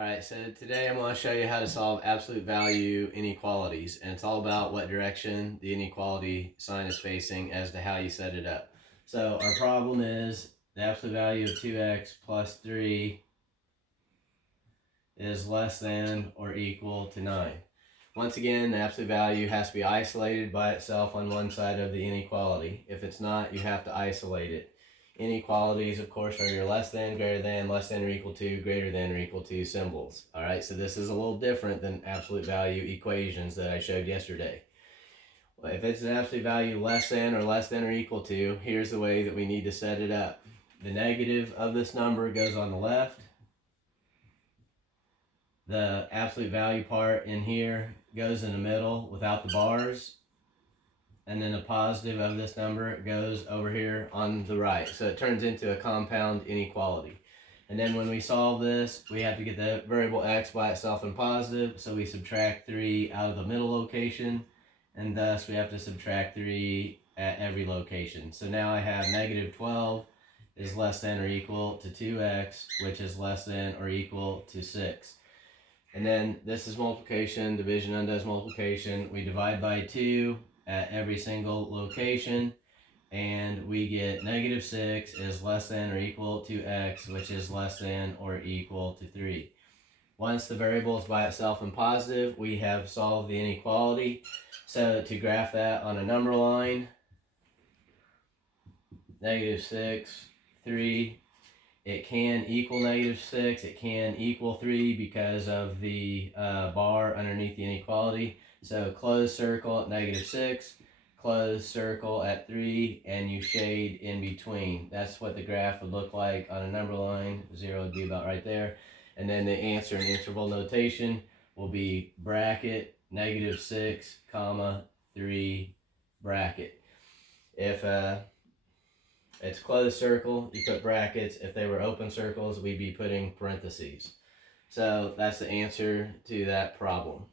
Alright, so today I'm going to show you how to solve absolute value inequalities, and it's all about what direction the inequality sign is facing as to how you set it up. So our problem is the absolute value of 2x plus 3 is less than or equal to 9. Once again, the absolute value has to be isolated by itself on one side of the inequality. If it's not, you have to isolate it. Inequalities, of course, are your less than, greater than, less than or equal to, greater than or equal to symbols. All right, so this is a little different than absolute value equations that I showed yesterday. Well, if it's an absolute value less than or equal to, here's the way that we need to set it up. The negative of this number goes on the left. The absolute value part in here goes in the middle without the bars. And then the positive of this number goes over here on the right. So it turns into a compound inequality. And then when we solve this, we have to get the variable x by itself in positive. So we subtract 3 out of the middle location. And thus we have to subtract 3 at every location. So now I have negative 12 is less than or equal to 2x, which is less than or equal to 6. And then this is multiplication. Division undoes multiplication. We divide by 2 at every single location, and we get negative 6 is less than or equal to x, which is less than or equal to 3. Once the variable is by itself and positive, we have solved the inequality. So to graph that on a number line, negative 6, 3, it can equal negative 6, it can equal 3 because of the bar underneath the inequality. So closed circle at negative 6, closed circle at 3, and you shade in between. That's what the graph would look like on a number line. 0 would be about right there. And then the answer in interval notation will be bracket negative 6, comma 3 bracket. If it's closed circle, you put brackets. If they were open circles, we'd be putting parentheses. So that's the answer to that problem.